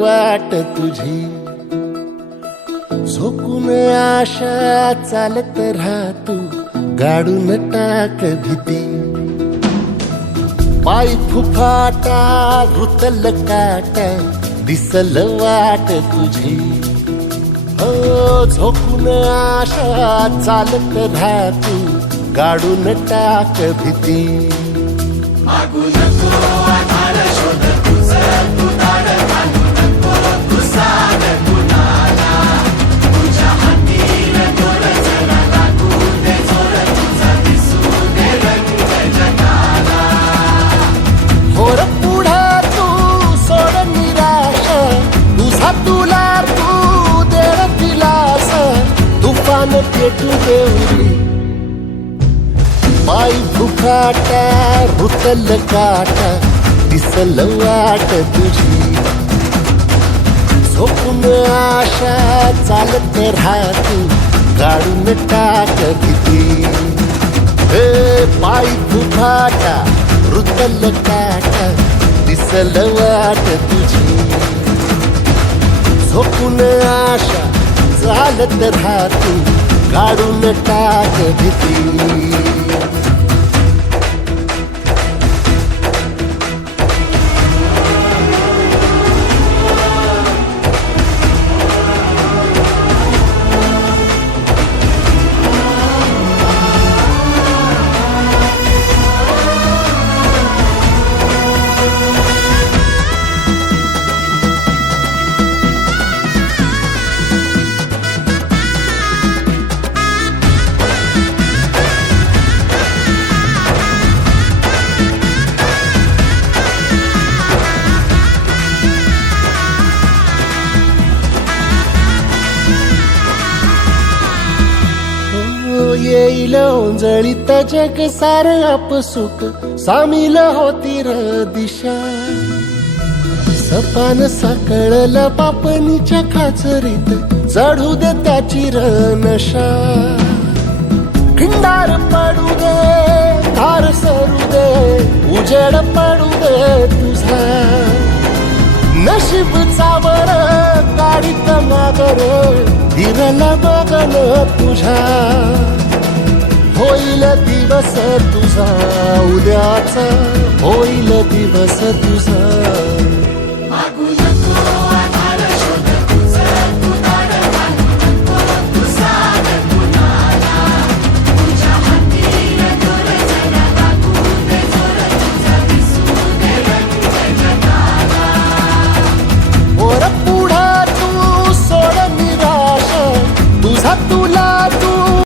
वाट तुझी झोकून आशा चालत राहा तू गाडून टाक भीती पाय फुफाटा रुतल काटा दिसल वाट तुझी हो झोकून आशा चालत राहा तू गाडून टाक भीती मागू नको आधार शोध तुझं तू दाड घालू नको तू साध कुणाला तुझ्या हातीन दोर जरा लागू दे जोर तुझा दिसू दे रंग जगाला होर पुढे तू सोड निराश तुझा तुला तू दे दिलास तुफान पेटू देवरी पाय फुफाटा रुतल काटा दिसल वाट तुझी झोपून आशा चालत राहा तू गाडून टाक भीती हे पाय फुफाटा रुतल काटा दिसल वाट तुझी झोपून आशा चालत राहा तू गाडून टाक भीती येईल ओंजळीत जग सार आपसुक सामील होती र दिशा सपान साकळल पापणीच्या खाचरीत चढू दे त्याची र नशा खिंडार पडू दे धार सरू दे उजेड पडू दे तुझा नशीब चावर काढीत मागर दिरल बघन तुझ्या होईल दिवस तुझा उद्याचा होईल दिवस तुझा मागू नको आधार शोध तुझं तू दाड घालू नको तू साध कुणाला तुझ्या हातीन दोर जरा लागू दे जोर तुझा दिसू दे रंग जगाला वर पुढे तू सोड निराश तुझा तुला